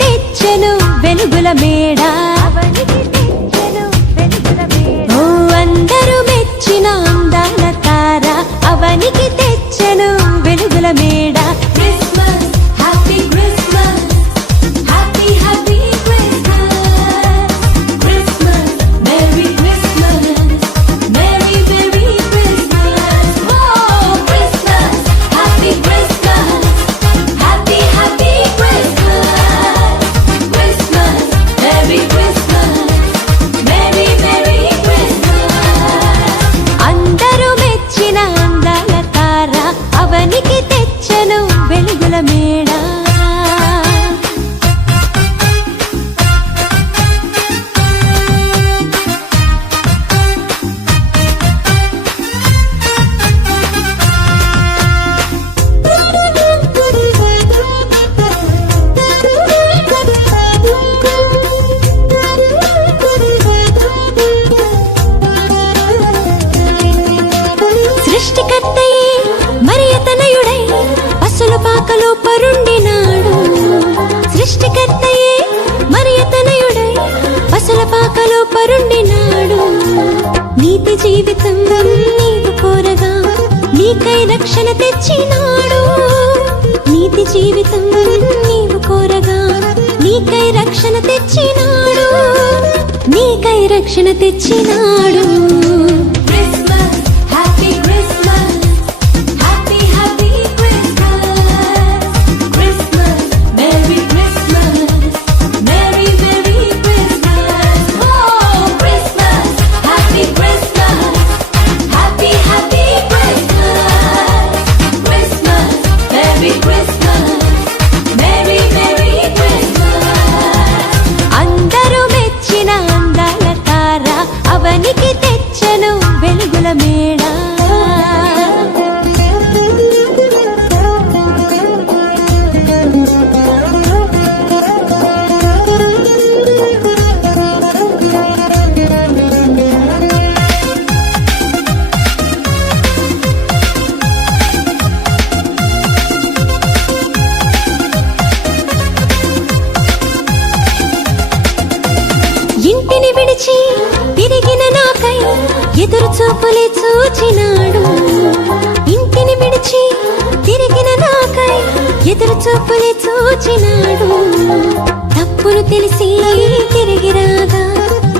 తెచ్చెను వెలుగుల మేడ ఓ అందరూ మెచ్చిన అందాల తార అవనికి తెచ్చెను వెలుగుల మేడ సృష్టికర్తయే మరియతనయుడై పసుల పాకలో పరుండినాడు సృష్టికర్తయే మరియతనయుడై పసుల పాకలో పరుండినాడు నీతి జీవితం నీవు కోరగా నీకై రక్షణ తెచ్చినాడు నీతి జీవితం నీవు కోరగా నీకై రక్షణ తెచ్చినాడు నీకై రక్షణ తెచ్చినాడు అవనికి తెచ్చను వెలుగుల మేడ ఇంటిని విడిచి తిరిగిన నాకై ఎదురు చూపులే చూచినాడు ఇంటిని విడిచి తిరిగిన నాకై ఎదురు చూపులే చూచినాడు తప్పును తెలిసి తిరిగి రాగా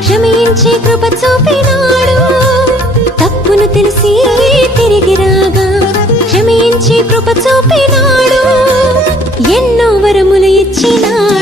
క్షమించి కృప చూపినాడు తప్పును తెలిసి తిరిగి రాగా క్షమించి కృప చూపినాడు ఎన్నో వరములు ఇచ్చినాడు